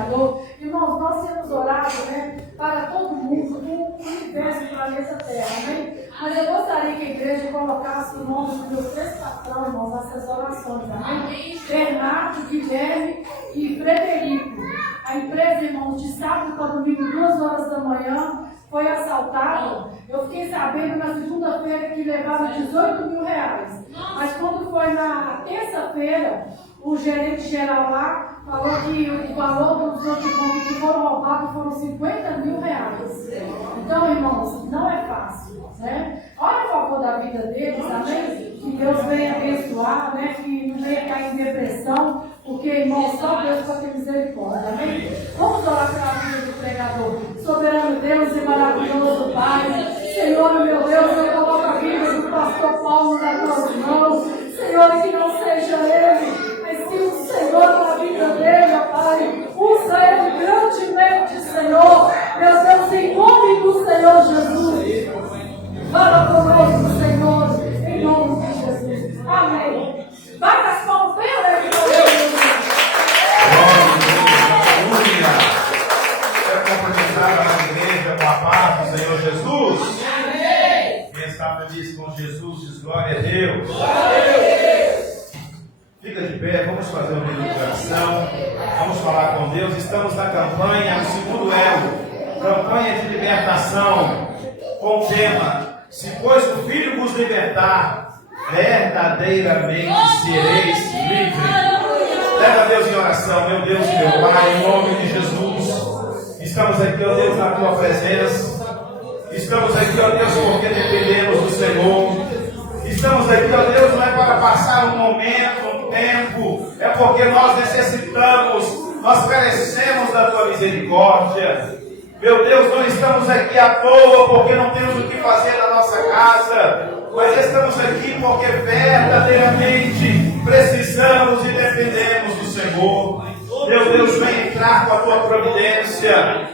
pregador. Irmãos, nós temos orado, né, para todo mundo, do universo do planeta Terra, né? Mas eu gostaria que a igreja colocasse o nome dos meus três patrões, irmãos, nessas orações, amém? Bernardo, Guilherme e Frederico. A empresa, irmãos, de sábado para domingo, 2 horas da manhã, foi assaltada. Eu fiquei sabendo na segunda-feira que levaram 18 mil reais. Mas quando foi na terça-feira, o gerente geral lá falou que o valor dos notebooks que foram roubados foram 50 mil reais. Então, irmãos, não é fácil, né? Olha a favor da vida deles, amém? Que Deus venha abençoar, né? Que não venha cair em depressão, porque, irmãos, só Deus pode ter misericórdia, amém? Vamos orar pela vida do pregador. Soberano Deus e maravilhoso Pai, Senhor, meu Deus, eu coloco a vida do pastor Paulo nas tuas mãos. Senhor, que não seja ele, mas sim o Senhor na vida dele, ó Pai. Usa ele grandemente, Senhor. Meu Deus, em nome do Senhor Jesus. Fala conosco, Senhor, em nome de Jesus. Amém. Vai nas mãos, vem, na igreja com a paz do Senhor Jesus. Amém. Quem está feliz com Jesus diz glória a Deus. Glória a Deus. Fica de pé, vamos fazer um vídeo de oração. Vamos falar com Deus. Estamos na campanha, no segundo elo, campanha de libertação, com o tema: se pois o Filho vos libertar, verdadeiramente sereis livres. Leva a Deus em oração, meu Deus, meu Pai, em nome de Jesus. Estamos aqui, ó Deus, na Tua presença. Estamos aqui, ó Deus, porque dependemos do Senhor. Estamos aqui, ó Deus, não é para passar um momento, um tempo. É porque nós necessitamos, nós carecemos da Tua misericórdia. Meu Deus, não estamos aqui à toa porque não temos o que fazer na nossa casa. Mas estamos aqui porque verdadeiramente precisamos e dependemos do Senhor. Meu Deus, vem entrar com a Tua providência.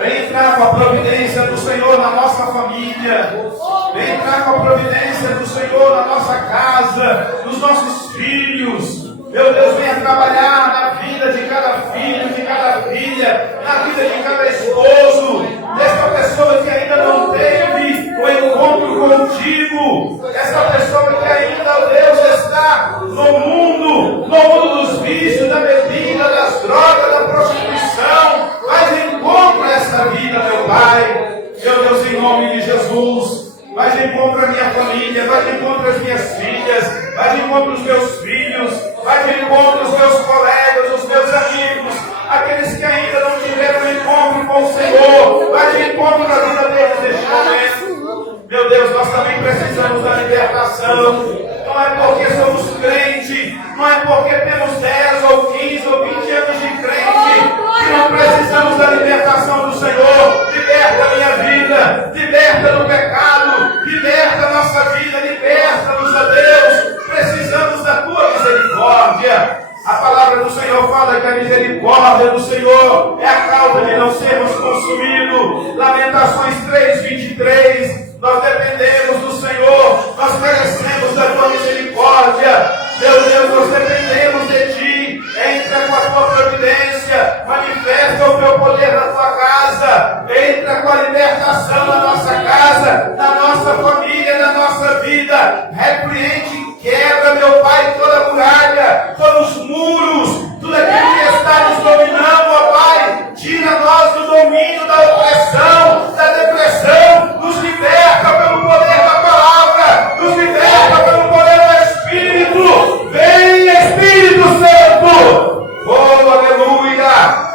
Vem entrar com a providência do Senhor na nossa família. Vem entrar com a providência do Senhor na nossa casa, nos nossos filhos. Meu Deus, venha trabalhar na vida de cada filho, de cada filha, na vida de cada esposo, dessa pessoa que ainda não teve o encontro contigo, essa pessoa que ainda, ó Deus, está no mundo dos vícios, da bebida, das drogas, da prostituição. Mas encontra essa vida, meu Pai, meu Deus, em nome de Jesus. Mas encontra a minha família, mas encontra as minhas filhas, mas encontra os meus filhos, mas encontra os meus colegas, os meus amigos, aqueles que ainda não tiveram encontro com o Senhor, mas encontro na vida deles neste momento. Meu Deus, nós também precisamos da libertação. Não é porque somos crentes, não é porque temos 10 ou 15 ou 20 anos de crente, que não precisamos da libertação do Senhor. Liberta a minha vida, liberta do pecado, liberta a nossa vida, liberta-nos, a Deus. Precisamos da Tua misericórdia. A palavra do Senhor fala que a misericórdia do Senhor é a causa de não sermos consumidos. Lamentações 3:23. Nós dependemos do Senhor, nós carecemos da Tua misericórdia. Meu Deus, nós dependemos de Ti. Entra com a Tua providência, manifesta o Teu poder na Tua casa, entra com a libertação na nossa casa, na nossa família, na nossa vida. Repreende e quebra, meu Pai, toda muralha, todos os muros, tudo aquilo que está nos dominando, ó Pai. Tira nós do domínio da opressão, da depressão, nos liberta pelo poder da palavra, nos liberta pelo poder do Espírito. Vem, Espírito Santo! Oh, aleluia!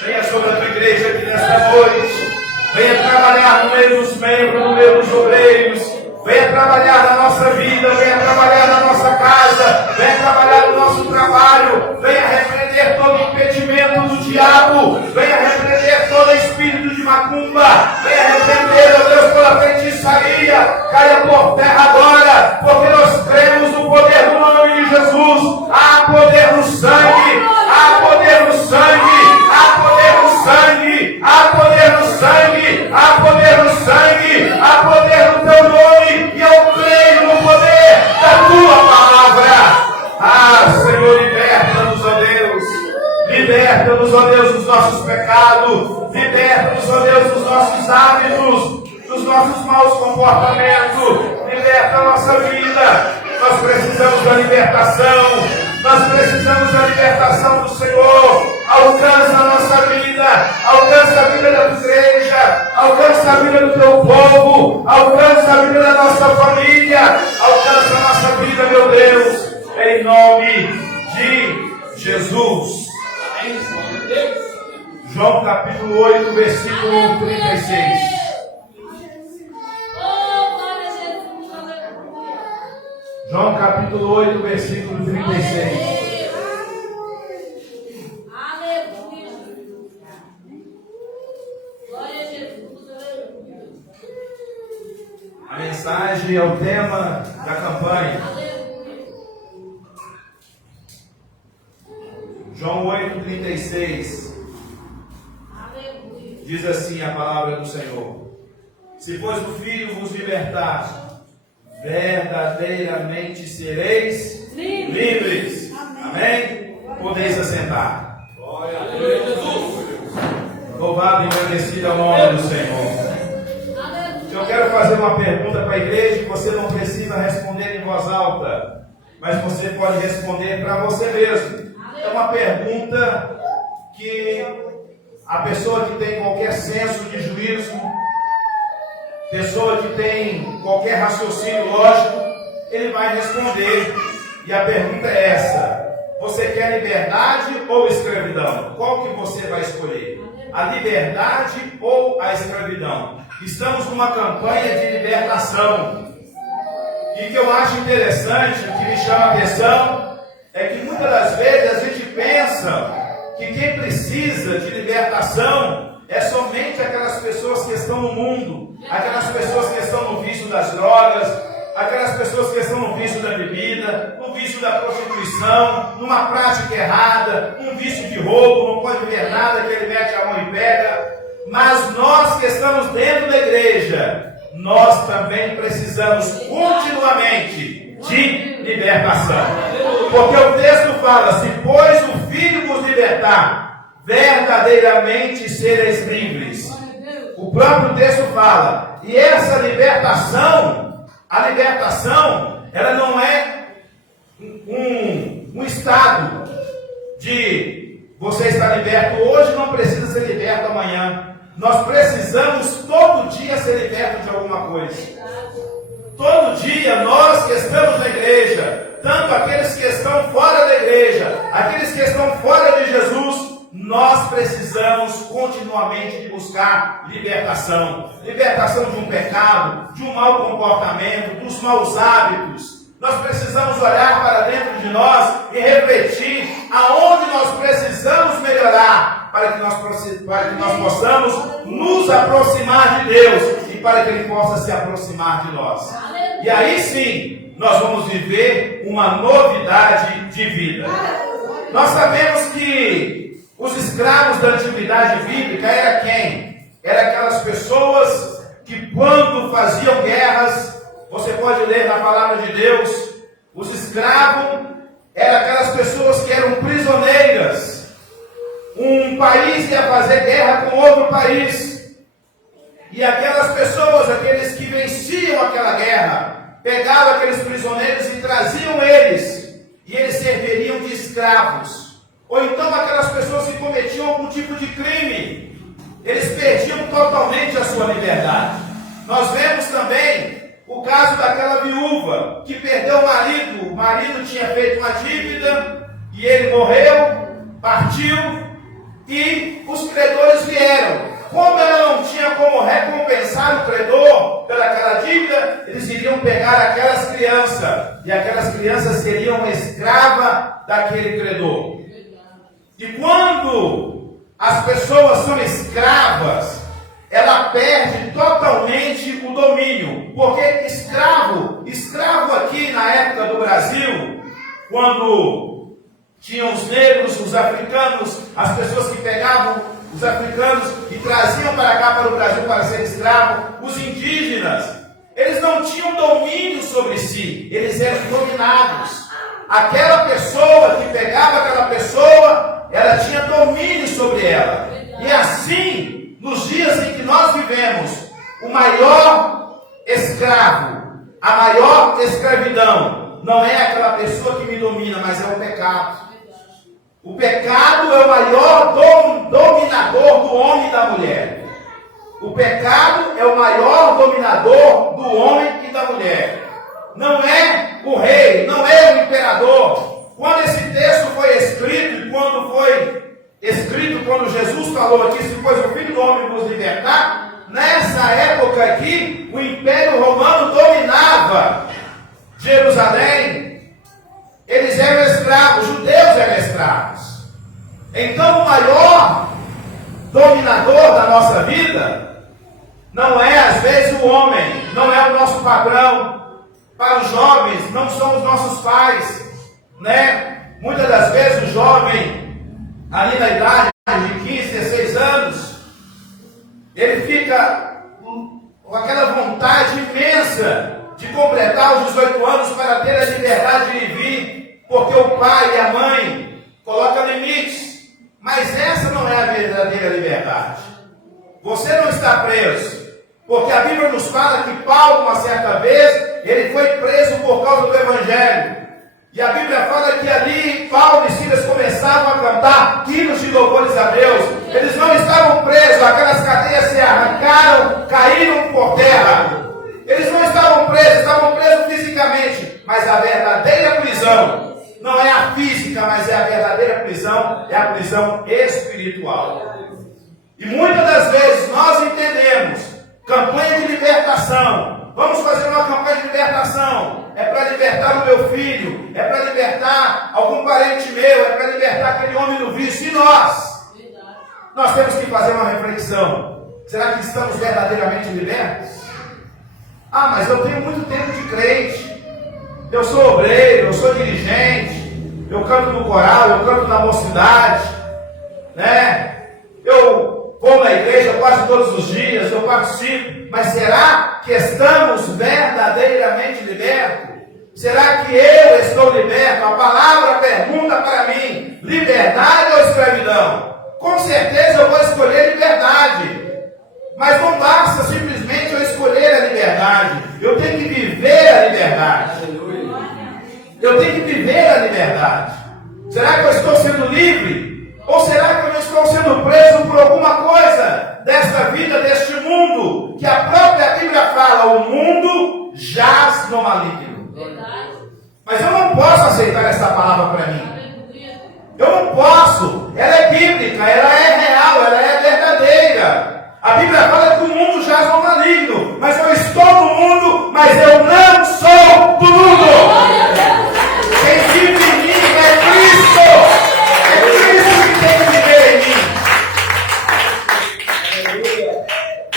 Venha sobre a Tua igreja aqui nesta noite. Venha trabalhar no meio dos membros, no meio dos obreiros. Venha trabalhar na nossa vida, venha trabalhar na nossa casa, venha trabalhar no nosso trabalho, venha repreender todo impedimento do diabo, venha repreender todo espírito de macumba, venha repreender, ó Deus, toda feitiçaria, caia por terra agora, porque nós cremos no poder do nome de Jesus. Há poder no sangue, há poder no sangue, há poder no sangue, há poder no sangue, há poder no sangue, há poder no Teu nome. E eu creio no poder da Tua palavra. Ah, Senhor, liberta-nos, ó Deus. Liberta-nos, ó Deus, dos nossos pecados. Liberta-nos, ó Deus, dos nossos hábitos, dos nossos maus comportamentos. Liberta a nossa vida. Nós precisamos da libertação. Nós precisamos da libertação do Senhor. Alcança a nossa vida. Alcança a vida da tua igreja. Alcança a vida do teu povo. Alcança a vida da nossa família. Alcança a nossa vida, meu Deus. Em nome de Jesus. João capítulo 8, versículo 36. João capítulo 8, versículo 36. Aleluia. Glória a Jesus. Aleluia. A mensagem é o tema da campanha. Aleluia. João 8, 36. Aleluia. Diz assim a palavra do Senhor: se pois o Filho vos libertar, verdadeiramente sereis livres. Amém? Podeis assentar. Glória a Deus, Jesus. Louvado e agradecido ao nome do Senhor. Eu quero fazer uma pergunta para a igreja que você não precisa responder em voz alta, mas você pode responder para você mesmo. É uma pergunta que a pessoa que tem qualquer senso de juízo, pessoa que tem qualquer raciocínio lógico, ele vai responder. E a pergunta é essa: você quer liberdade ou escravidão? Qual que você vai escolher? A liberdade ou a escravidão? Estamos numa campanha de libertação. E que eu acho interessante, que me chama a atenção, é que muitas das vezes a gente pensa que quem precisa de libertação é somente aquelas pessoas que estão no mundo, aquelas pessoas que estão no vício das drogas, aquelas pessoas que estão no vício da bebida, no vício da prostituição, numa prática errada, um vício de roubo, não pode ver nada, que ele mete a mão e pega. Mas nós que estamos dentro da igreja, nós também precisamos continuamente de libertação. Porque o texto fala: se pois o Filho vos libertar, verdadeiramente sereis livres. O próprio texto fala. E essa libertação, a libertação, ela não é um estado de você estar liberto hoje, não precisa ser liberto amanhã. Nós precisamos todo dia ser liberto de alguma coisa. Todo dia nós que estamos na igreja, tanto aqueles que estão fora da igreja, aqueles que estão fora de Jesus, nós precisamos continuamente de buscar libertação. Libertação de um pecado, de um mau comportamento, dos maus hábitos. Nós precisamos olhar para dentro de nós e refletir aonde nós precisamos melhorar para que nós possamos nos aproximar de Deus e para que Ele possa se aproximar de nós. E aí sim, nós vamos viver uma novidade de vida. Nós sabemos que os escravos da antiguidade bíblica era quem? Era aquelas pessoas que quando faziam guerras, você pode ler na palavra de Deus, os escravos eram aquelas pessoas que eram prisioneiras. Um país ia fazer guerra com outro país. E aquelas pessoas, aqueles que venciam aquela guerra, pegavam aqueles prisioneiros e traziam eles. E eles serviriam de escravos. Ou então aquelas pessoas que cometiam algum tipo de crime, eles perdiam totalmente a sua liberdade. Nós vemos também o caso daquela viúva que perdeu o marido tinha feito uma dívida e ele morreu, partiu e os credores vieram. Como ela não tinha como recompensar o credor pelaquela dívida, eles iriam pegar aquelas crianças e aquelas crianças seriam escrava daquele credor. E quando as pessoas são escravas, ela perde totalmente o domínio. Porque escravo aqui na época do Brasil, quando tinham os negros, os africanos, as pessoas que pegavam os africanos e traziam para cá, para o Brasil, para ser escravo, os indígenas, eles não tinham domínio sobre si, eles eram dominados. Aquela pessoa que pegava aquela pessoa, ela tinha domínio sobre ela. E assim, nos dias em que nós vivemos, o maior escravo, a maior escravidão, não é aquela pessoa que me domina, mas é o pecado. O pecado é o maior dominador do homem e da mulher. O pecado é o maior dominador do homem e da mulher. Não é o rei, não é o imperador. Quando esse texto foi escrito, quando Jesus falou aqui, se pois o Filho do Homem vos libertar, nessa época aqui, o Império Romano dominava Jerusalém. Eles eram escravos, os judeus eram escravos. Então o maior dominador da nossa vida não é às vezes o homem, não é o nosso patrão. Para os jovens, não são os nossos pais, né? Muitas das vezes o jovem, ali na idade de 15, 16 anos, ele fica com aquela vontade imensa de completar os 18 anos para ter a liberdade de vir, porque o pai e a mãe colocam limites. Mas essa não é a verdadeira liberdade. Você não está preso, porque a Bíblia nos fala que Paulo, uma certa vez, ele foi preso por causa do Evangelho. E a Bíblia fala que ali Paulo e Silas começavam a cantar hinos de louvores a Deus. Eles não estavam presos, aquelas cadeias se arrancaram, caíram por terra. Eles não estavam presos fisicamente. Mas a verdadeira prisão não é a física, mas é a verdadeira prisão, é a prisão espiritual. E muitas das vezes nós entendemos campanha de libertação. Vamos fazer uma campanha de libertação. É para libertar o meu filho, é para libertar algum parente meu, é para libertar aquele homem do vício. E nós? Nós temos que fazer uma reflexão. Será que estamos verdadeiramente libertos? Ah, mas eu tenho muito tempo de crente. Eu sou obreiro, eu sou dirigente, eu canto no coral, eu canto na mocidade, né? Eu vou na igreja quase todos os dias, eu participo. Mas será que estamos verdadeiramente libertos? Será que eu estou liberto? A palavra pergunta para mim: liberdade ou escravidão? Com certeza eu vou escolher liberdade. Mas não basta simplesmente eu escolher a liberdade. Eu tenho que viver a liberdade. Eu tenho que viver a liberdade. Será que eu estou sendo livre? Ou será que eu não estou sendo preso por alguma coisa desta vida, deste mundo? Que a própria Bíblia fala: o mundo jaz no maligno. Mas eu não posso aceitar essa palavra para mim. Eu não posso. Ela é bíblica, ela é real, ela é verdadeira. A Bíblia fala que o mundo jaz no maligno. Mas eu estou no mundo, mas eu não sou do mundo. Quem vive em mim é Cristo. É Cristo que tem que viver em mim.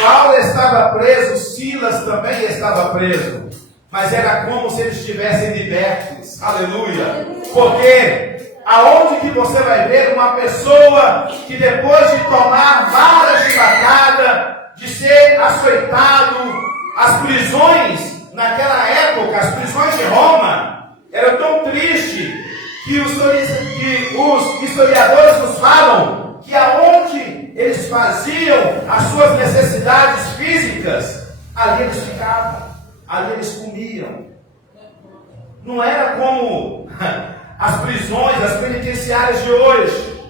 Paulo estava preso, Silas também estava preso. Mas era como se eles estivessem libertos. Aleluia. Porque aonde que você vai ver uma pessoa que depois de tomar varas de batada, de ser açoitado, as prisões naquela época, as prisões de Roma, eram tão tristes que os historiadores nos falam que aonde eles faziam as suas necessidades físicas, ali eles ficavam, ali eles comiam. Não era como as prisões, as penitenciárias de hoje,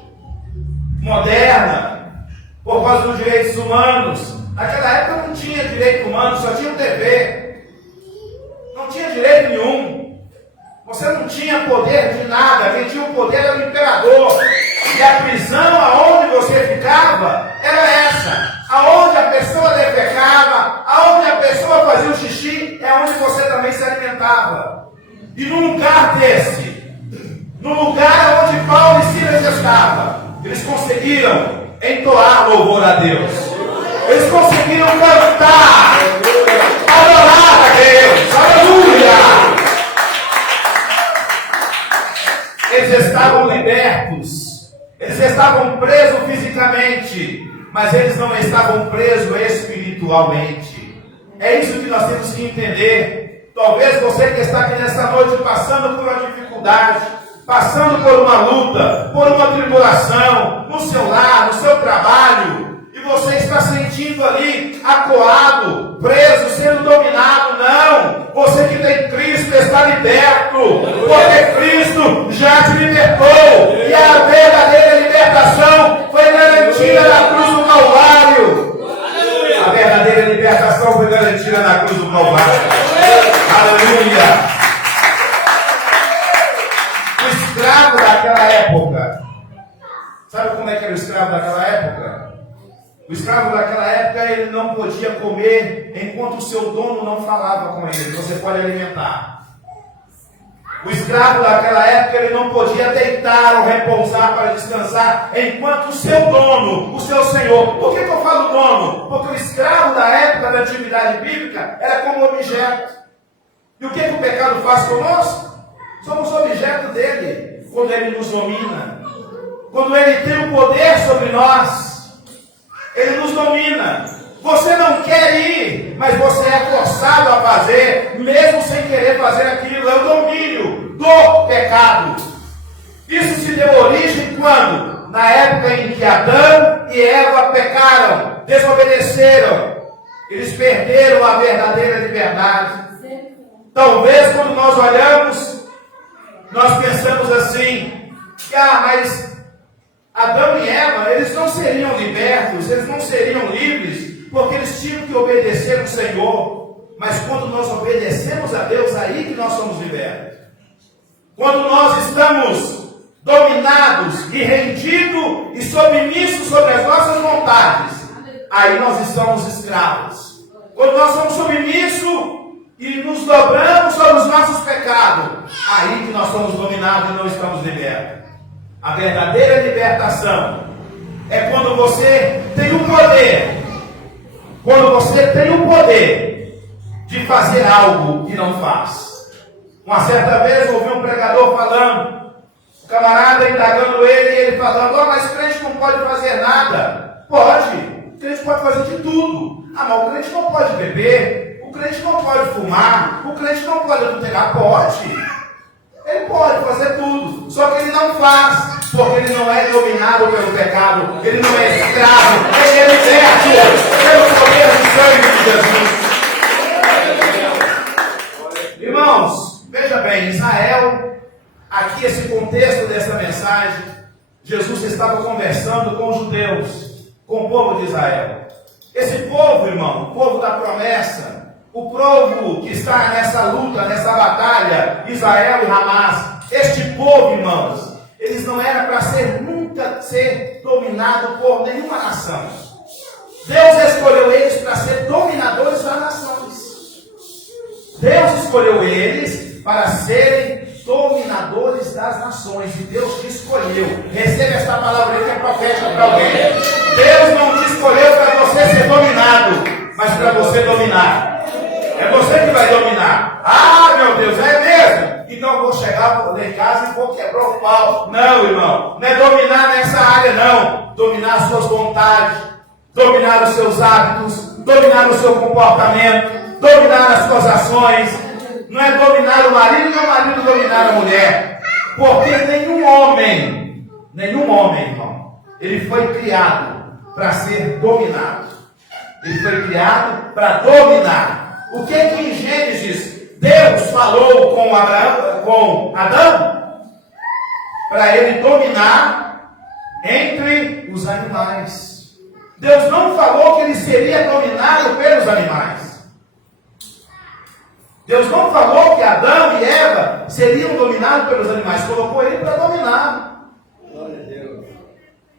moderna, por causa dos direitos humanos. Naquela época não tinha direito humano, só tinha um dever. Não tinha direito nenhum. Você não tinha poder de nada. Quem tinha o poder era o imperador. E a prisão aonde você ficava era essa. Aonde a pessoa defecava, aonde a pessoa fazia o xixi, é onde você também se alimentava. E num lugar desse, no lugar onde Paulo e Silas estavam, eles conseguiram entoar louvor a Deus. Eles conseguiram cantar, adorar a Deus. Aleluia! Eles estavam libertos. Eles estavam presos fisicamente, mas eles não estavam presos espiritualmente. É isso que nós temos que entender. Talvez você que está aqui nessa noite passando por uma dificuldade, passando por uma luta, por uma tribulação, no seu lar, no seu trabalho, e você está sentindo ali acuado, preso, sendo dominado. Não! Você que tem Cristo está liberto, porque Cristo já te libertou, e a verdadeira libertação foi garantida na cruz do Calvário. A verdadeira libertação foi garantida na cruz do Calvário. Aleluia! O escravo daquela época, sabe como é que era o escravo daquela época? O escravo daquela época, ele não podia comer enquanto o seu dono não falava com ele. Você pode alimentar. O escravo daquela época, ele não podia deitar ou repousar para descansar enquanto o seu dono, o seu senhor. Por que eu falo dono? Porque o escravo da época da antiguidade bíblica era como objeto. E o que o pecado faz conosco? Somos objeto dele. Quando ele nos domina, quando ele tem o poder sobre nós, ele nos domina. Você não quer ir, mas você é forçado a fazer, mesmo sem querer fazer aquilo. É o domínio do pecado. Isso se deu origem quando? Na época em que Adão e Eva pecaram, desobedeceram. Eles perderam a verdadeira liberdade. Talvez quando nós olhamos, nós pensamos assim: mas Adão e Eva, eles não seriam libertos, eles não seriam livres, porque eles tinham que obedecer o Senhor. Mas quando nós obedecemos a Deus, aí que nós somos libertos. Quando nós estamos dominados e rendidos e submissos sobre as nossas vontades, aí nós estamos escravos. Quando nós somos submissos e nos dobramos sobre os nossos pecados, aí que nós somos dominados e não estamos libertos. A verdadeira libertação é quando você tem o poder, de fazer algo e não faz. Uma certa vez ouvi um pregador falando, o camarada indagando ele, e ele falando: mas crente não pode fazer nada. Pode, o crente pode fazer de tudo. Mas o crente não pode beber, o crente não pode fumar, o crente não pode adulterar. Pode. Ele pode fazer tudo, só que ele não faz, porque ele não é dominado pelo pecado, ele não é escravo, ele é liberto pelo poder do sangue de Jesus. Irmãos, veja bem, Israel, aqui esse contexto dessa mensagem, Jesus estava conversando com os judeus, com o povo de Israel. Esse povo, irmão, o povo da promessa, o povo que está nessa luta, nessa batalha, Israel e Hamas, este povo, irmãos, eles não eram para nunca ser dominado por nenhuma nação. Deus escolheu eles para ser dominadores das nações. Deus escolheu eles para serem dominadores das nações. E Deus te escolheu. Receba esta palavra aí que é profética para alguém. Deus não te escolheu para você ser dominado, mas para você dominar. É você que vai dominar. Meu Deus, é mesmo? Então eu vou chegar em casa e vou quebrar o pau. Não, irmão. Não é dominar nessa área, não. Dominar as suas vontades, dominar os seus hábitos, dominar o seu comportamento, dominar as suas ações. Não é dominar o marido, nem o marido dominar a mulher. Porque nenhum homem, irmão, ele foi criado para ser dominado. Ele foi criado para dominar. O que em Gênesis Deus falou com Adão? Para ele dominar entre os animais. Deus não falou que ele seria dominado pelos animais. Deus não falou que Adão e Eva seriam dominados pelos animais. Colocou ele para dominar.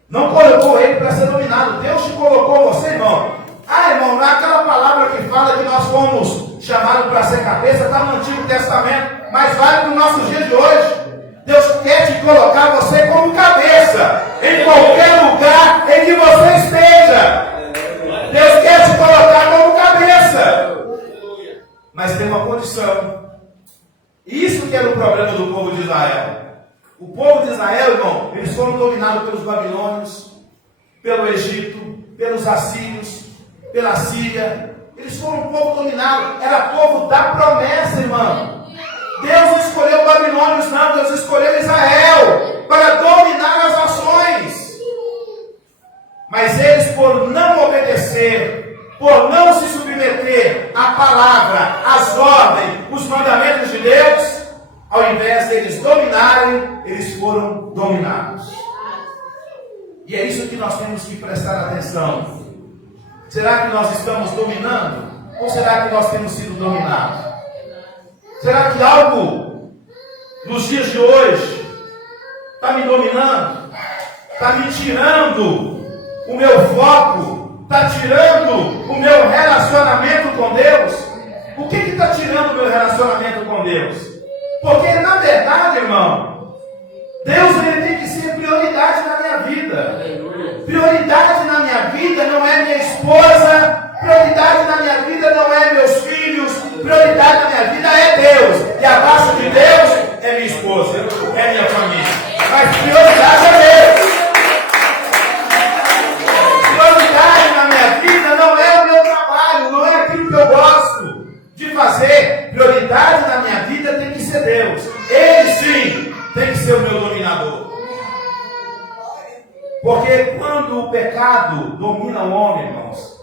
Não colocou ele para ser dominado. Deus te colocou, você, irmão. Irmão, não é aquela palavra que fala que nós fomos chamados para ser cabeça, está no Antigo Testamento, mas vale para os nossos dias de hoje. Deus quer te colocar você como cabeça, em qualquer lugar em que você esteja. Deus quer te colocar como cabeça. Mas tem uma condição. Isso que era o problema do povo de Israel. O povo de Israel, irmão, eles foram dominados pelos babilônios, pelo Egito, pelos assírios, pela Síria. Eles foram um povo dominado. Era povo da promessa, irmão. Deus não escolheu babilônios, não. Deus escolheu Israel para dominar as nações. Mas eles, por não obedecer, por não se submeter à palavra, às ordens, os mandamentos de Deus, ao invés deles dominarem, eles foram dominados. E é isso que nós temos que prestar atenção. Será que nós estamos dominando? Ou será que nós temos sido dominados? Será que algo nos dias de hoje está me dominando? Está me tirando o meu foco? Está tirando o meu relacionamento com Deus? O que está tirando o meu relacionamento com Deus? Porque na verdade, irmão, Deus ele tem que ser prioridade na minha vida. Prioridade na minha vida não é minha esposa, prioridade na minha vida não é meus filhos, prioridade na minha vida é Deus. E abaixo de Deus é minha esposa, é minha família. Mas prioridade é Deus. Prioridade na minha vida não é o meu trabalho, não é aquilo que eu gosto de fazer. Prioridade na minha vida tem que ser Deus. Ele sim tem que ser o meu dominador. Porque quando o pecado domina o homem, irmãos,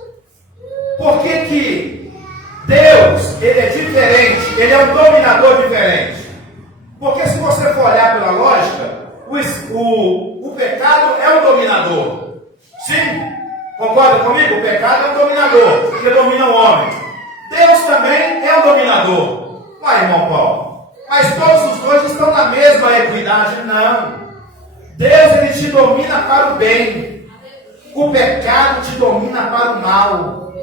por que Deus, ele é diferente, ele é um dominador diferente? Porque se você for olhar pela lógica, o pecado é um dominador. Sim? Concorda comigo? O pecado é um dominador, porque domina o homem. Deus também é um dominador. Uai, irmão Paulo, mas todos os dois estão na mesma equidade? Não. Deus ele te domina para o bem. O pecado te domina para o mal.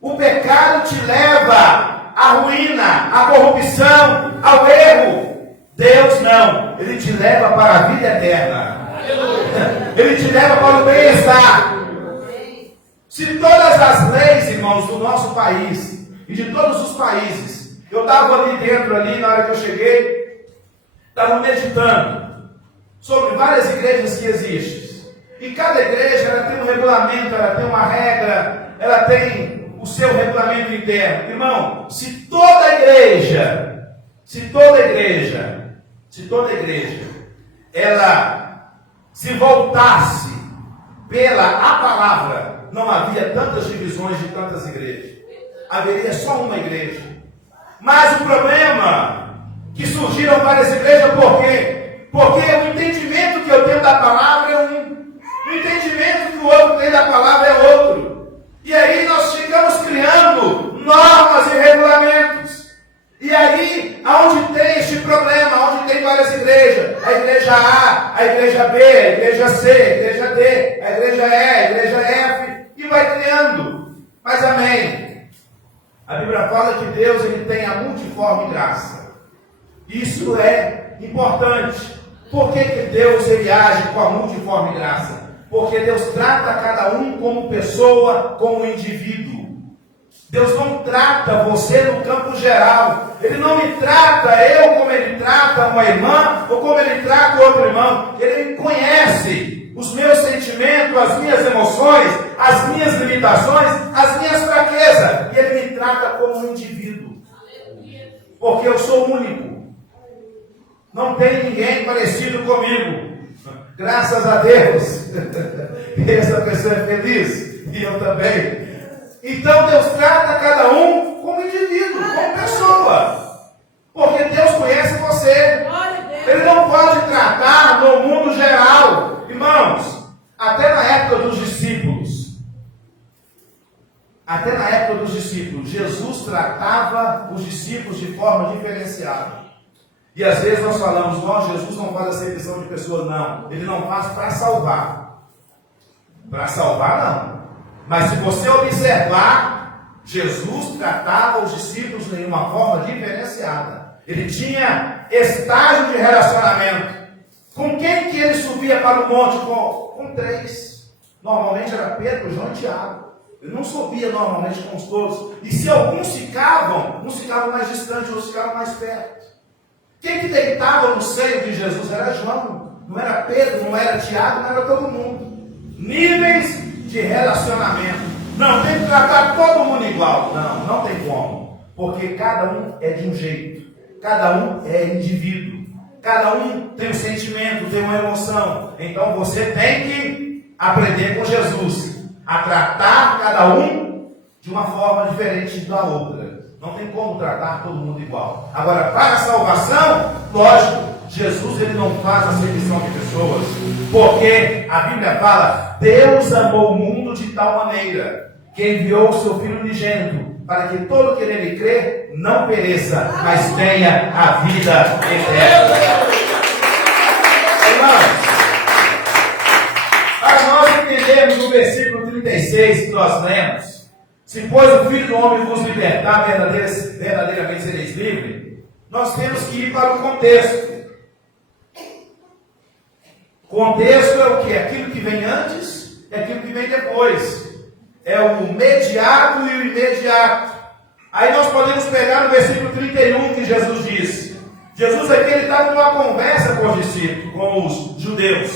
O pecado te leva à ruína, à corrupção, ao erro. Deus não. Ele te leva para a vida eterna. Ele te leva para o bem-estar. Se todas as leis, irmãos, do nosso país e de todos os países, eu estava ali dentro, ali na hora que eu cheguei, estava meditando sobre várias igrejas que existem. E cada igreja ela tem um regulamento, ela tem uma regra, ela tem o seu regulamento interno. Irmão, se toda igreja, ela se voltasse pela a palavra, não havia tantas divisões de tantas igrejas. Haveria só uma igreja. Mas o problema que surgiram várias igrejas, por quê? Porque o entendimento que eu tenho da palavra é um, o entendimento que o outro tem da palavra é outro. E aí nós ficamos criando normas e regulamentos. E aí, aonde tem este problema, onde tem várias igrejas, a igreja A, a igreja B, a igreja C, a igreja D, a igreja E, a igreja F, e vai criando. Mas amém. A Bíblia fala que Deus ele tem a multiforme graça. Isso é importante. Por que Deus ele age com a multiforme graça? Porque Deus trata cada um como pessoa, como indivíduo. Deus não trata você no campo geral. Ele não me trata eu como ele trata uma irmã, ou como ele trata outro irmão. Ele conhece os meus sentimentos, as minhas emoções, as minhas limitações, as minhas fraquezas. E ele me trata como um indivíduo. Porque eu sou único. Não tem ninguém parecido comigo. Graças a Deus. Essa pessoa é feliz. E eu também. Então Deus trata cada um como indivíduo, como pessoa. Porque Deus conhece você. Ele não pode tratar no mundo geral. Irmãos, até na época dos discípulos, Jesus tratava os discípulos de forma diferenciada. E às vezes nós falamos, Jesus não faz acepção de pessoas, não. Ele não faz para salvar. Para salvar, não. Mas se você observar, Jesus tratava os discípulos de uma forma diferenciada. Ele tinha estágio de relacionamento. Com quem que ele subia para o monte? Com três. Normalmente era Pedro, João e Tiago. Ele não subia normalmente com os todos. E se alguns ficavam, uns ficavam mais distantes, outros ficavam mais perto. Quem que deitava no seio de Jesus era João. Não era Pedro, não era Tiago, não era todo mundo. Níveis de relacionamento. Não, tem que tratar todo mundo igual. Não tem como. Porque cada um é de um jeito. Cada um é indivíduo. Cada um tem um sentimento, tem uma emoção. Então você tem que aprender com Jesus a tratar cada um de uma forma diferente da outra. Não tem como tratar todo mundo igual. Agora, para a salvação, lógico, Jesus ele não faz acepção de pessoas, porque a Bíblia fala: Deus amou o mundo de tal maneira que enviou o seu Filho unigênito, para que todo que nele crê não pereça, mas tenha a vida eterna. Irmãos, para nós entendermos o versículo 36 que nós lemos: se pois o Filho do Homem vos libertar, verdadeiramente sereis livres, nós temos que ir para o contexto. Contexto é o que? Aquilo que vem antes e aquilo que vem depois. É o mediato e o imediato. Aí nós podemos pegar no versículo 31 que Jesus disse. Jesus aqui ele estava numa conversa com os discípulos, com os judeus.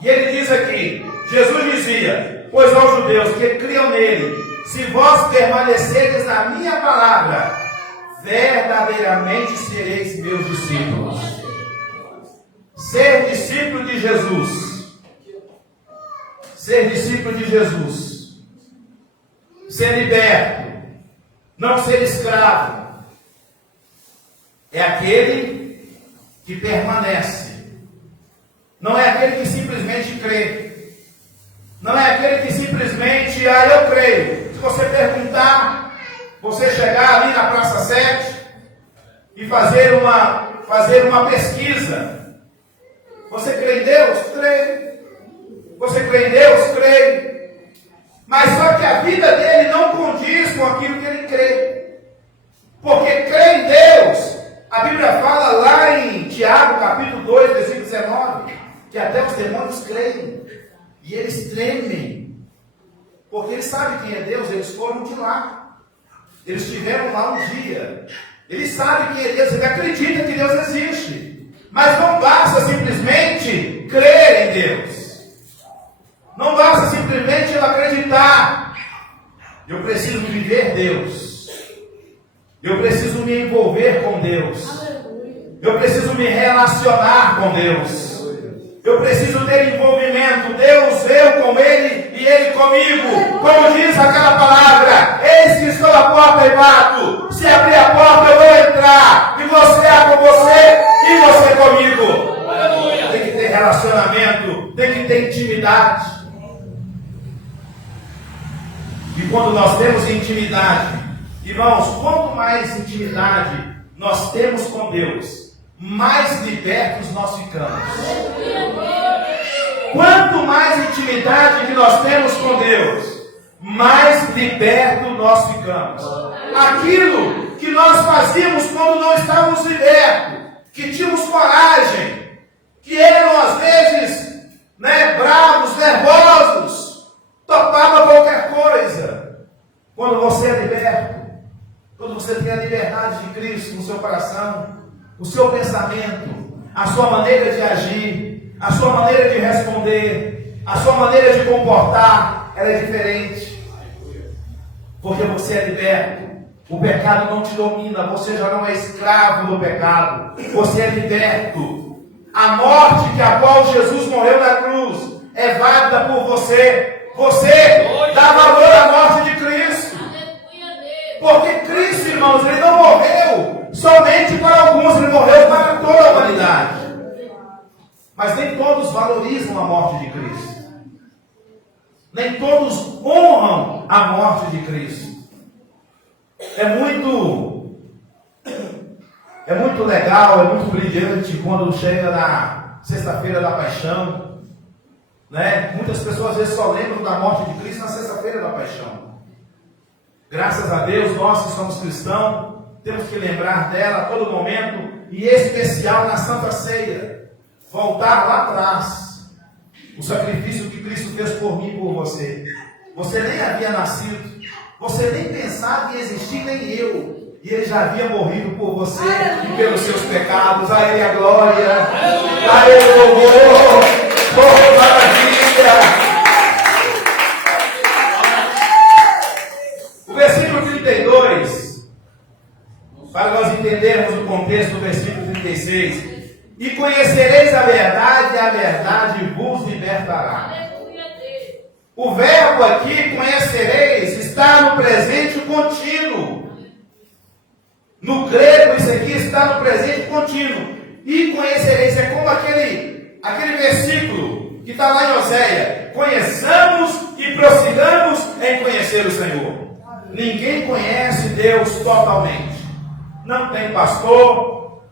E ele diz aqui, Jesus dizia: pois aos judeus que criam nele, se vós permanecerdes na minha palavra, verdadeiramente sereis meus discípulos. Ser discípulo de Jesus. Ser discípulo de Jesus. Ser liberto. Não ser escravo. É aquele que permanece. Não é aquele que simplesmente crê. Não é aquele que simplesmente, eu creio. Se você perguntar, você chegar ali na Praça 7 e fazer uma pesquisa. Você crê em Deus? Crê. Você crê em Deus? Crê. Mas só que a vida dele não condiz com aquilo que ele crê. Porque crê em Deus. A Bíblia fala lá em Tiago, capítulo 2, versículo 19, que até os demônios creem. E eles tremem. Porque eles sabem quem é Deus, eles foram de lá. Eles estiveram lá um dia. Eles sabem quem é Deus, eles acreditam que Deus existe. Mas não basta simplesmente crer em Deus. Não basta simplesmente eu acreditar. Eu preciso viver Deus. Eu preciso me envolver com Deus. Eu preciso me relacionar com Deus. Eu preciso ter envolvimento. Deus, eu com Ele e Ele comigo. Como diz aquela palavra: eis que estou à porta e bato. Se abrir a porta eu vou entrar. E você com você e você comigo. Tem que ter relacionamento. Tem que ter intimidade. E quando nós temos intimidade, irmãos, quanto mais intimidade nós temos com Deus, mais libertos nós ficamos. Quanto mais intimidade que nós temos com Deus, mais libertos nós ficamos. Aquilo que nós fazíamos quando não estávamos libertos, que tínhamos coragem, que eram às vezes bravos, nervosos, topava qualquer coisa. Quando você é liberto, quando você tem a liberdade de Cristo no seu coração, o seu pensamento, a sua maneira de agir, a sua maneira de responder, a sua maneira de comportar, ela é diferente. Porque você é liberto. O pecado não te domina, você já não é escravo do pecado. Você é liberto. A morte que a qual Jesus morreu na cruz é válida por você. Você dá valor à morte de Cristo. Porque Cristo, irmãos, ele não morreu somente para alguns, ele morreu para toda a humanidade. Mas nem todos valorizam a morte de Cristo. Nem todos honram a morte de Cristo. É muito legal, é muito brilhante quando chega na sexta-feira da paixão. Muitas pessoas às vezes só lembram da morte de Cristo na sexta-feira da paixão. Graças a Deus, nós que somos cristãos, temos que lembrar dela a todo momento, e em especial na Santa Ceia. Voltar lá atrás. O sacrifício que Cristo fez por mim e por você. Você nem havia nascido. Você nem pensava em existir, nem eu. E Ele já havia morrido por você e pelos seus pecados. A Ele a glória. A Ele o louvor. Oh, maravilha. O versículo 32, para nós entendermos o contexto 16. E conhecereis a verdade, e a verdade vos libertará. Aleluia, Deus. O verbo aqui, conhecereis, está no presente contínuo. No grego, isso aqui está no presente contínuo. E conhecereis, é como aquele versículo que está lá em Oséia. Conheçamos e prossigamos em conhecer o Senhor. Ninguém conhece Deus totalmente. Não tem pastor,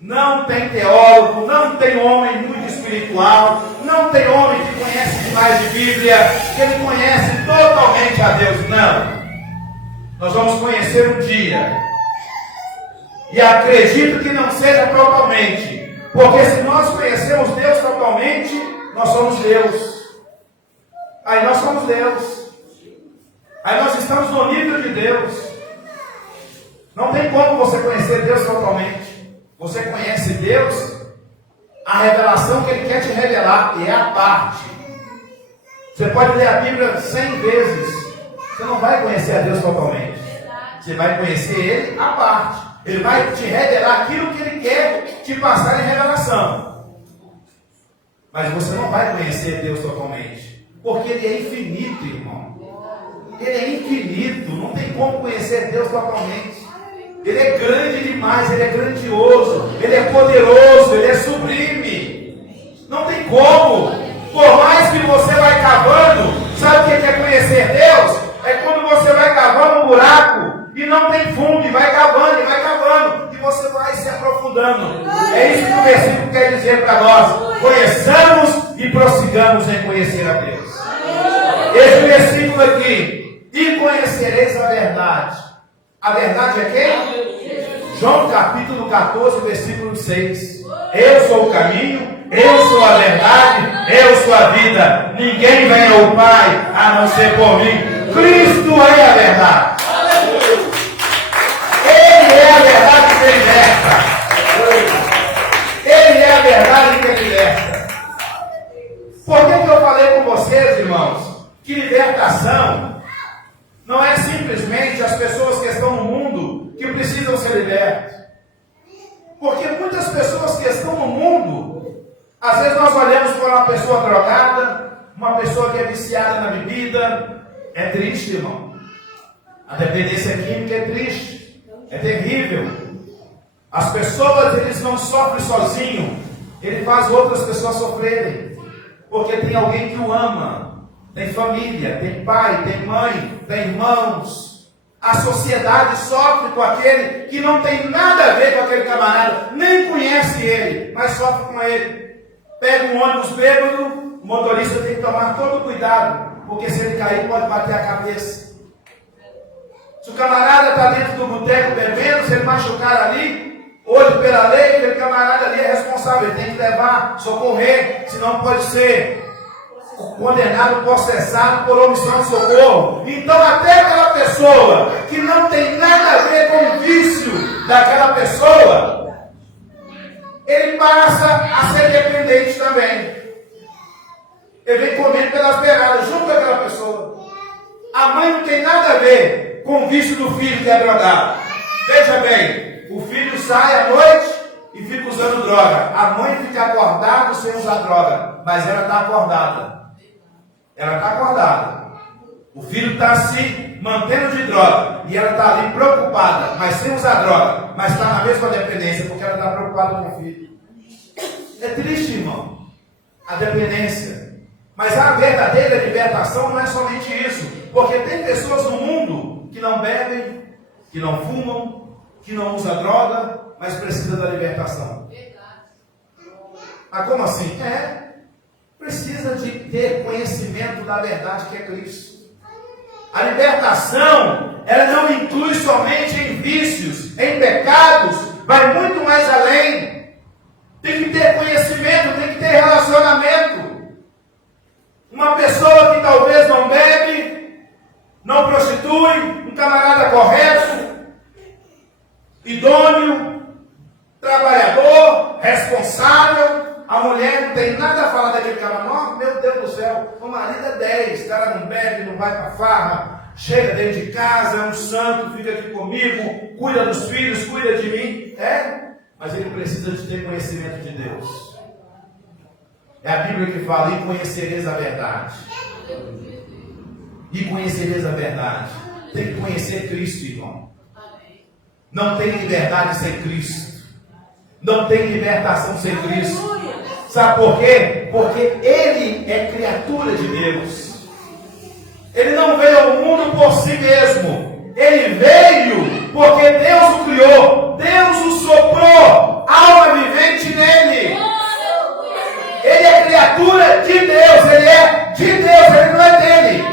não tem teólogo, não tem homem muito espiritual, não tem homem que conhece demais de Bíblia, que ele conhece totalmente a Deus. Não. Nós vamos conhecer um dia. E acredito que não seja totalmente. Porque se nós conhecemos Deus totalmente, nós somos Deus. Aí nós somos Deus. Aí nós estamos no nível de Deus. Não tem como você conhecer Deus totalmente. Você conhece Deus, a revelação que Ele quer te revelar, e é a parte. Você pode ler a Bíblia 100 vezes. Você não vai conhecer a Deus totalmente. Você vai conhecer Ele a parte. Ele vai te revelar aquilo que Ele quer te passar em revelação. Mas você não vai conhecer Deus totalmente. Porque Ele é infinito, irmão. Ele é infinito. Não tem como conhecer Deus totalmente. Ele é grande demais. Ele é grandioso. Ele é poderoso. Ele é sublime. Não tem como. Por mais que você vai cavando, sabe o que é conhecer Deus? É quando você vai cavando um buraco e não tem fundo, e vai cavando, e você vai se aprofundando. É isso que o versículo quer dizer para nós. Conheçamos e prossigamos em conhecer a Deus. Esse versículo aqui, e conhecereis a verdade. A verdade é quem? João capítulo 14, versículo 6. Eu sou o caminho, eu sou a verdade, eu sou a vida. Ninguém vem ao Pai a não ser por mim. Cristo é a verdade. Ele é a verdade que liberta. Ele é a verdade que liberta. Por que eu falei com vocês, irmãos, que libertação não é simplesmente as pessoas que estão no mundo que precisam ser libertas? Porque muitas pessoas que estão no mundo, às vezes nós olhamos para uma pessoa drogada, uma pessoa que é viciada na bebida. É triste, irmão. A dependência química é triste. É terrível. As pessoas, eles não sofrem sozinhos. Ele faz outras pessoas sofrerem. Porque tem alguém que o ama. Tem família, tem pai, tem mãe, tem irmãos. A sociedade sofre com aquele que não tem nada a ver com aquele camarada. Nem conhece ele, mas sofre com ele. Pega um ônibus bêbado, o motorista tem que tomar todo cuidado. Porque se ele cair, pode bater a cabeça. Se o camarada está dentro do boteco bebendo, se ele machucar ali, hoje pela lei, aquele camarada ali é responsável. Ele tem que levar, socorrer, senão pode ser condenado, processado por omissão de socorro. Então até aquela pessoa que não tem nada a ver com o vício daquela pessoa, ele passa a ser dependente também. Ele vem comendo pelas beiradas, junto com aquela pessoa. A mãe não tem nada a ver com o vício do filho que é drogado. Veja bem, o filho sai à noite e fica usando droga. A mãe fica acordada sem usar droga, mas ela está acordada. Ela está acordada. O filho está se mantendo de droga e ela está ali preocupada, mas sem usar droga, mas está na mesma dependência, porque ela está preocupada com o filho. É triste, irmão, a dependência. Mas a verdadeira libertação não é somente isso. Porque tem pessoas no mundo que não bebem, que não fumam, que não usam droga, mas precisam da libertação. Mas como assim? Precisa de ter conhecimento da verdade que é Cristo. A libertação, ela não inclui somente em vícios, em pecados, vai muito mais além. Tem que ter conhecimento, tem que ter relacionamento. Uma pessoa que talvez não bebe, não prostitui, um camarada correto, idôneo, trabalhador, responsável. A mulher não tem nada a falar daquele cara. Nossa, meu Deus do céu, o marido é 10, o cara não bebe, não vai para farra, chega dentro de casa, é um santo, fica aqui comigo, cuida dos filhos, cuida de mim. Mas ele precisa de ter conhecimento de Deus. É a Bíblia que fala, e conhecereis a verdade. E conhecereis a verdade. Tem que conhecer Cristo, irmão. Não tem liberdade sem Cristo. Não tem libertação sem Cristo. Sabe por quê? Porque Ele é criatura de Deus. Ele não veio ao mundo por si mesmo. Ele veio porque Deus o criou. Deus o soprou alma vivente nele. Ele é criatura de Deus. Ele é de Deus, ele não é dele.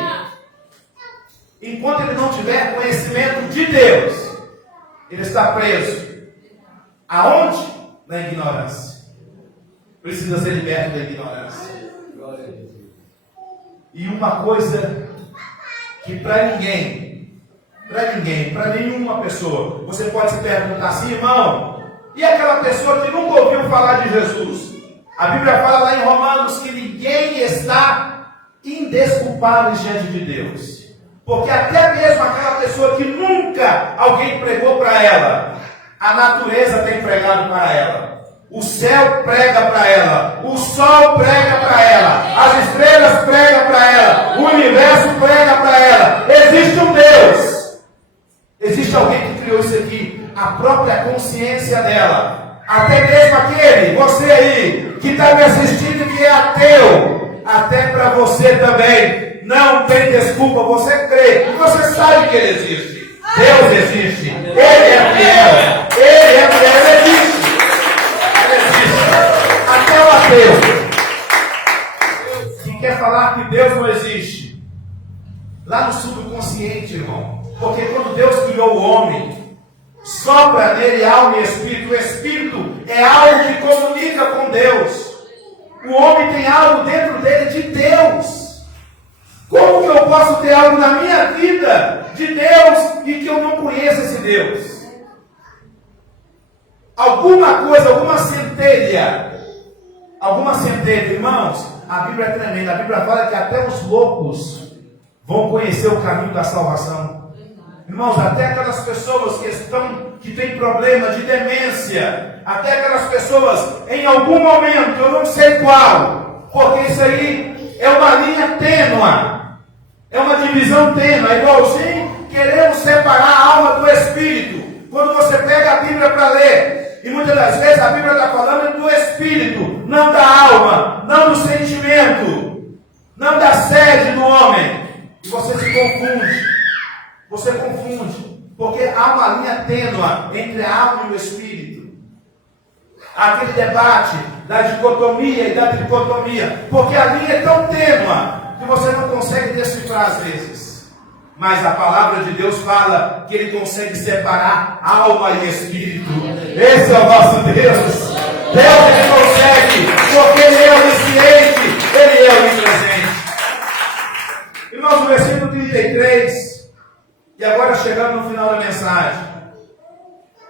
Enquanto ele não tiver conhecimento de Deus, ele está preso. Aonde? Na ignorância. Precisa ser liberto da ignorância. E uma coisa que para nenhuma pessoa, você pode se perguntar assim, irmão, e aquela pessoa que nunca ouviu falar de Jesus? A Bíblia fala lá em Romanos que ninguém está indesculpável diante de Deus. Porque até mesmo aquela pessoa que nunca alguém pregou para ela, a natureza tem pregado para ela. O céu prega para ela, o sol prega para ela, as estrelas pregam para ela, o universo prega para ela. Existe um Deus, existe alguém que criou isso aqui, a própria consciência dela. Até mesmo aquele, você aí, que está me assistindo e que é ateu, até para você também, não tem desculpa, você crê, e você sabe que Ele existe. Deus existe, Ele é fiel, Ele existe. Até o ateu que quer falar que Deus não existe, lá no subconsciente, irmão, porque quando Deus criou o homem, sopra nele alma e espírito. O espírito é algo que comunica com Deus. O homem tem algo dentro dele de Deus. Como que eu posso ter algo na minha vida de Deus e que eu não conheço esse Deus? Alguma coisa, alguma centelha, irmãos, a Bíblia é tremenda. A Bíblia fala que até os loucos vão conhecer o caminho da salvação. Irmãos, até aquelas pessoas que têm problema de demência, até aquelas pessoas, em algum momento, eu não sei qual, porque isso aí é uma linha tênue, é uma divisão tênue, é igualzinho queremos separar a alma do espírito. Quando você pega a Bíblia para ler, e muitas das vezes a Bíblia está falando do espírito, não da alma, não do sentimento, não da sede do homem. E você se confunde. Você confunde. Porque há uma linha tênue entre a alma e o espírito. Aquele debate da dicotomia e da tricotomia. Porque a linha é tão tênue que você não consegue decifrar às vezes. Mas a palavra de Deus fala que Ele consegue separar alma e espírito. Esse é o nosso Deus. Deus Ele consegue, porque Ele é onisciente, Ele é onipresente. Irmãos, no versículo 33, e agora chegando no final da mensagem,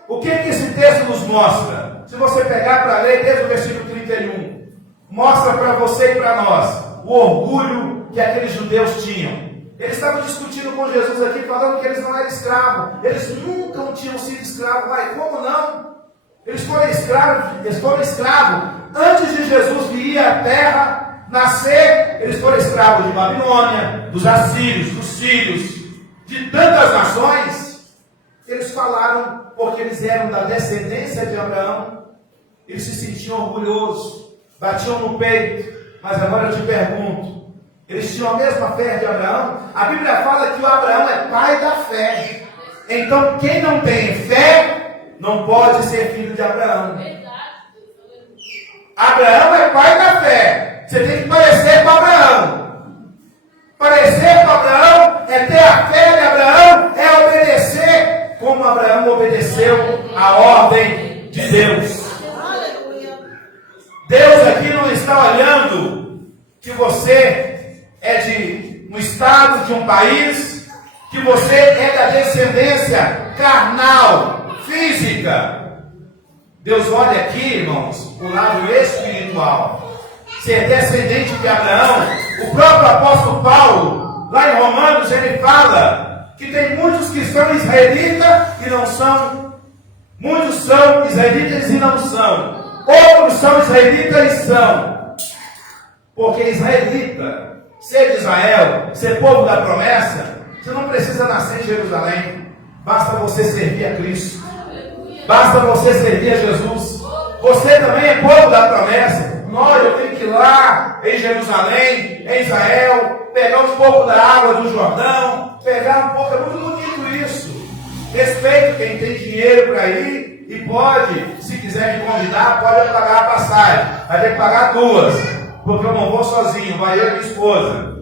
o que esse texto nos mostra? Se você pegar para ler desde o versículo 31, mostra para você e para nós o orgulho que aqueles judeus tinham. Eles estavam discutindo com Jesus aqui, falando que eles não eram escravos. Eles nunca tinham sido escravos. Mas como não? Eles foram escravos. Antes de Jesus vir à terra nascer, eles foram escravos de Babilônia, dos assírios, dos sírios, de tantas nações. Eles falaram, porque eles eram da descendência de Abraão, eles se sentiam orgulhosos, batiam no peito. Mas agora eu te pergunto, eles tinham a mesma fé de Abraão? A Bíblia fala que o Abraão é pai da fé. Então quem não tem fé não pode ser filho de Abraão. Abraão é pai da fé. Você tem que parecer com Abraão. Parecer com Abraão é ter a fé de Abraão, é obedecer como Abraão obedeceu a ordem de Deus. Deus aqui não está olhando que você é de um estado, de um país, que você é da descendência carnal, física. Deus olha aqui, irmãos, o lado espiritual. Ser descendente de Abraão. O próprio apóstolo Paulo, lá em Romanos, ele fala que tem muitos que são israelitas e não são. Muitos são israelitas e não são. Outros são israelitas e são. Porque israelita, ser de Israel, ser povo da promessa, você não precisa nascer em Jerusalém. Basta você servir a Cristo. Basta você servir a Jesus. Você também é povo da promessa. Eu tenho que ir lá em Jerusalém, em Israel, pegar um pouco da água do Jordão, pegar um pouco, é muito bonito isso. Respeito quem tem dinheiro para ir e pode, se quiser me convidar, pode pagar a passagem. Vai ter que pagar 2, porque eu não vou sozinho, vai eu e minha esposa.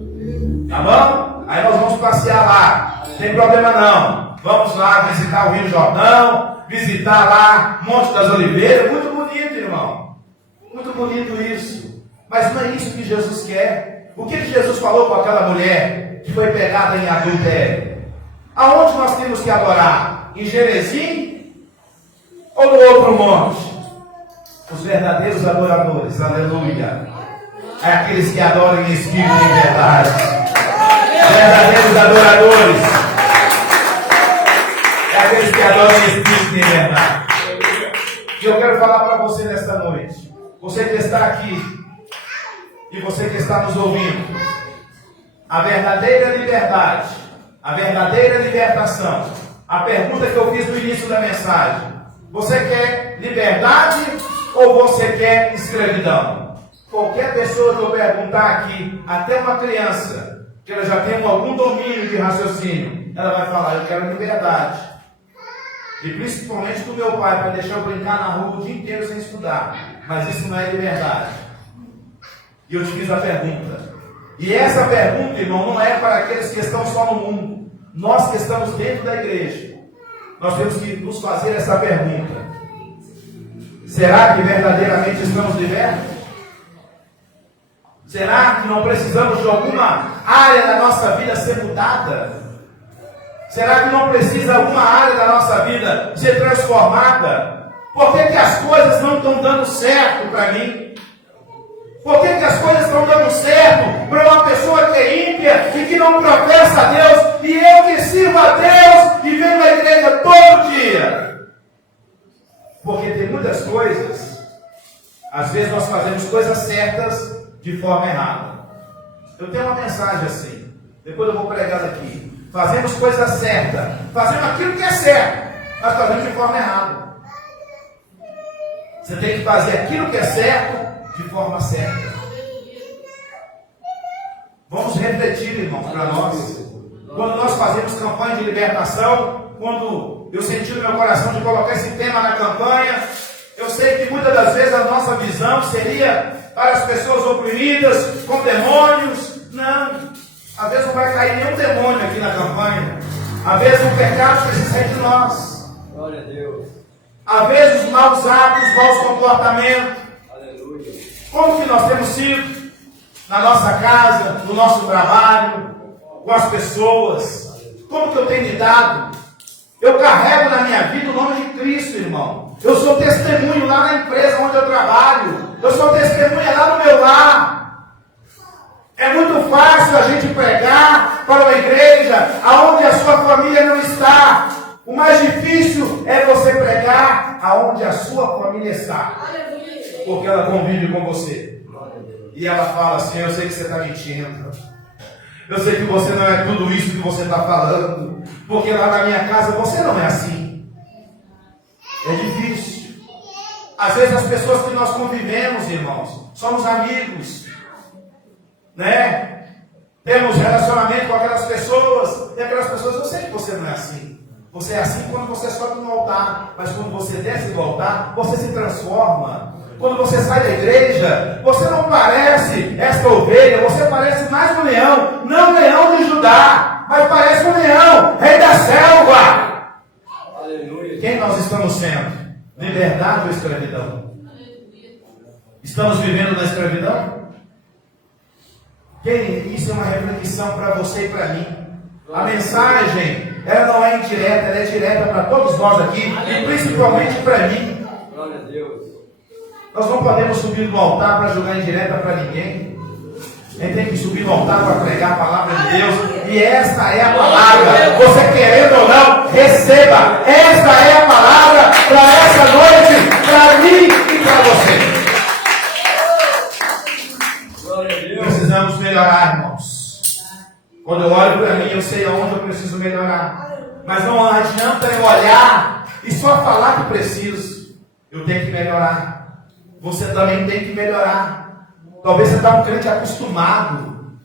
Tá bom? Aí nós vamos passear lá, não tem problema não. Vamos lá visitar o Rio Jordão, visitar lá Monte das Oliveiras, muito bonito, irmão. Muito bonito isso. Mas não é isso que Jesus quer. O que Jesus falou com aquela mulher que foi pegada em adultério? Aonde nós temos que adorar? Em Gerezim ou no outro monte? Os verdadeiros adoradores, aleluia, é aqueles que adoram em espírito e em verdade. Verdadeiros adoradores é aqueles que adoram em espírito e em verdade. E eu quero falar para você nesta noite, você que está aqui e você que está nos ouvindo, a verdadeira liberdade, a verdadeira libertação, a pergunta que eu fiz no início da mensagem: você quer liberdade ou você quer escravidão? Qualquer pessoa que eu perguntar aqui, até uma criança, que ela já tem algum domínio de raciocínio, ela vai falar: eu quero liberdade. E principalmente do meu pai, para deixar eu brincar na rua o dia inteiro sem estudar. Mas isso não é liberdade. E eu te fiz a pergunta. E essa pergunta, irmão, não é para aqueles que estão só no mundo. Nós que estamos dentro da igreja, nós temos que nos fazer essa pergunta: será que verdadeiramente estamos libertos? Será que não precisamos de alguma área da nossa vida ser mudada? Será que não precisa alguma área da nossa vida ser transformada? Por que as coisas não estão dando certo para mim? Por que as coisas estão dando certo para uma pessoa que é ímpia e que não professa a Deus, e eu que sirvo a Deus e venho à igreja todo dia? Porque tem muitas coisas, às vezes nós fazemos coisas certas de forma errada. Eu tenho uma mensagem assim, depois eu vou pregar aqui. Fazemos coisa certa, fazemos aquilo que é certo, mas fazemos de forma errada. Você tem que fazer aquilo que é certo de forma certa. Vamos refletir, irmãos, para nós. Quando nós fazemos campanha de libertação, quando eu senti no meu coração de colocar esse tema na campanha, eu sei que muitas das vezes a nossa visão seria para as pessoas oprimidas, com demônios. Não. Às vezes não vai cair nenhum demônio aqui na campanha. Às vezes o pecado precisa sair de nós. Glória a Deus. Às vezes os maus hábitos, os maus comportamentos. Aleluia. Como que nós temos sido na nossa casa, no nosso trabalho, com as pessoas? Como que eu tenho lidado? Eu carrego na minha vida o nome de Cristo, irmão. Eu sou testemunho lá na empresa onde eu trabalho. Eu sou testemunha lá no meu lar. É muito fácil a gente pregar para uma igreja aonde a sua família não está. O mais difícil é você pregar aonde a sua família está. Porque ela convive com você. E ela fala assim: eu sei que você está mentindo. Eu sei que você não é tudo isso que você está falando. Porque lá na minha casa você não é assim. É difícil. Às vezes as pessoas que nós convivemos, irmãos, somos amigos, né? Temos relacionamento com aquelas pessoas, e aquelas pessoas, eu sei que você não é assim. Você é assim quando você sobe no altar, mas quando você desce do altar, você se transforma. Quando você sai da igreja, você não parece esta ovelha, você parece mais um leão, não um leão de Judá, mas parece um leão, rei da selva. Aleluia. Quem nós estamos sendo? Liberdade ou escravidão? Estamos vivendo na escravidão? Isso é uma reflexão para você e para mim. A mensagem, ela não é indireta, ela é direta para todos nós aqui, e principalmente para mim. Glória a Deus. Nós não podemos subir no altar para julgar indireta para ninguém. A gente tem que subir no altar para pregar a palavra de Deus. E esta é a palavra. Você querendo ou não, receba. Esta é a palavra para essa noite, para mim e para você. Glória a Deus. Precisamos melhorar, irmãos. Quando eu olho para mim, eu sei aonde eu preciso melhorar. Mas não adianta eu olhar e só falar que preciso. Eu tenho que melhorar. Você também tem que melhorar. Talvez você está um crente acostumado,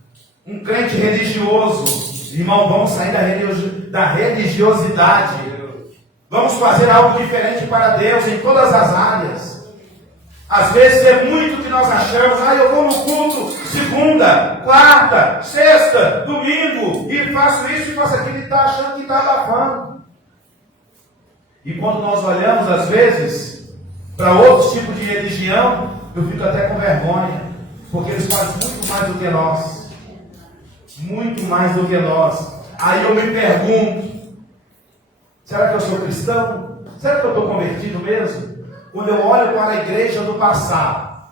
um crente religioso. Irmão, vamos sair da religiosidade. Vamos fazer algo diferente para Deus em todas as áreas. Às vezes é muito que nós achamos, eu vou no culto segunda, quarta, sexta, domingo, e faço isso e faço aquilo, e está achando que está abafando. E quando nós olhamos, às vezes, para outros tipos de religião, eu fico até com vergonha. Porque eles fazem muito mais do que nós. Muito mais do que nós. Aí eu me pergunto: será que eu sou cristão? Será que eu estou convertido mesmo? Quando eu olho para a igreja do passado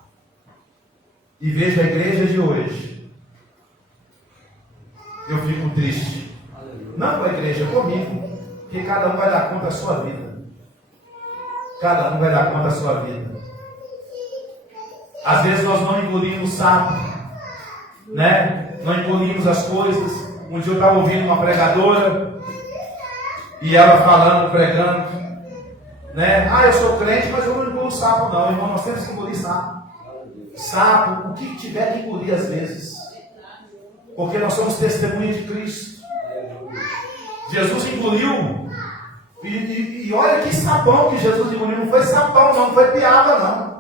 e vejo a igreja de hoje, eu fico triste. Não com a igreja, comigo. Porque cada um vai dar conta da sua vida. Cada um vai dar conta da sua vida. Às vezes nós não engolimos sapo, né? Não engolimos as coisas. Um dia eu estava ouvindo uma pregadora e ela falando, pregando, né? Eu sou crente, mas eu não engulo sapo não, irmão. Nós temos que engolir sapo. Sapo, o que tiver que engolir às vezes. Porque nós somos testemunhas de Cristo. Jesus engoliu. E olha que sapão que Jesus engoliu. Não foi sapão não, não foi piada não.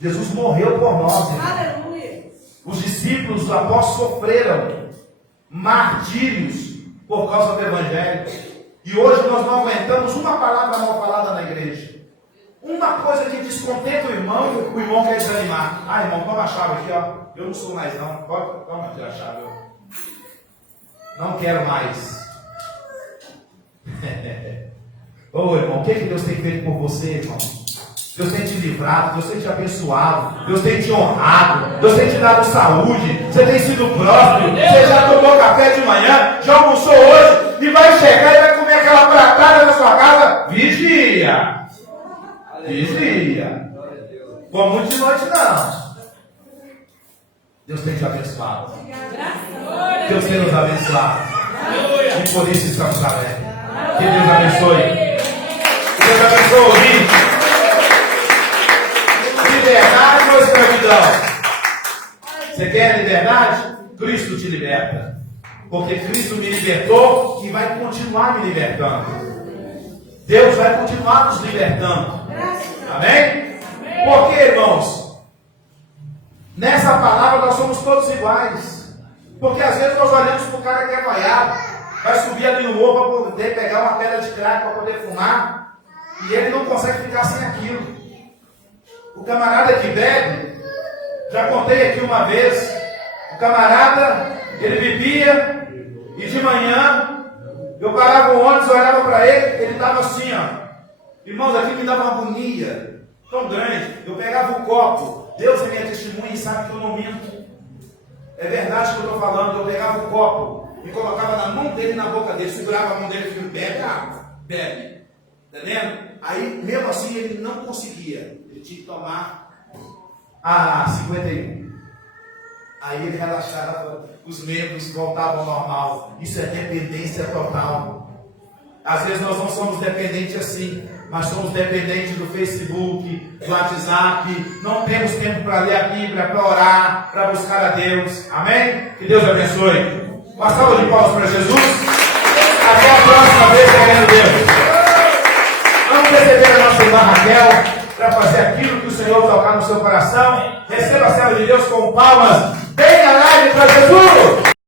Jesus morreu por nós. Aleluia. Os discípulos, os apóstolos sofreram martírios por causa do Evangelho. E hoje nós não aguentamos uma palavra mal falada na igreja. Uma coisa que descontenta o irmão quer desanimar. Irmão, toma a chave aqui, ó. Eu não sou mais não. Toma aqui a chave. Não quero mais. Ô irmão, o que Deus tem feito por você, irmão? Deus tem te livrado, Deus tem te abençoado, Deus tem te honrado, Deus tem te dado saúde, você tem sido próspero, você já tomou café de manhã, já almoçou hoje, e vai chegar e vai comer aquela pratada na sua casa. Vigia! Vigia! Com muito de noite não. Deus tem te abençoado. Deus tem nos abençoado. E por isso estamos alegres. Que Deus abençoe. Que Deus abençoe o ouvinte. Liberdade ou escravidão? Você quer liberdade? Cristo te liberta. Porque Cristo me libertou e vai continuar me libertando. Deus vai continuar nos libertando. Amém? Porque, irmãos, nessa palavra nós somos todos iguais. Porque às vezes nós olhamos para o cara que é vaiado, vai subir ali no morro para poder pegar uma pedra de crack para poder fumar, e ele não consegue ficar sem aquilo. O camarada que bebe, já contei aqui uma vez, o camarada, ele bebia, e de manhã, eu parava o ônibus, olhava para ele estava assim, ó. Irmãos, aqui me dava uma agonia tão grande. Eu pegava o copo, Deus é minha testemunha e sabe que eu não minto. É verdade que eu estou falando. Eu pegava o copo e colocava na mão dele, na boca dele, segurava a mão dele e falava: bebe água, bebe. Entendendo? Aí, mesmo assim, ele não conseguia. Ele tinha que tomar 51. Aí ele relaxava, os membros voltavam ao normal. Isso é dependência total. Às vezes nós não somos dependentes assim, mas somos dependentes do Facebook, do WhatsApp. Não temos tempo para ler a Bíblia, para orar, para buscar a Deus. Amém? Que Deus abençoe. Uma salva de palmas para Jesus. Até a próxima vez, querendo Deus. Vamos receber a nossa irmã Raquel para fazer aquilo que o Senhor tocar no seu coração. Receba a salva de Deus com palmas bem na live para Jesus.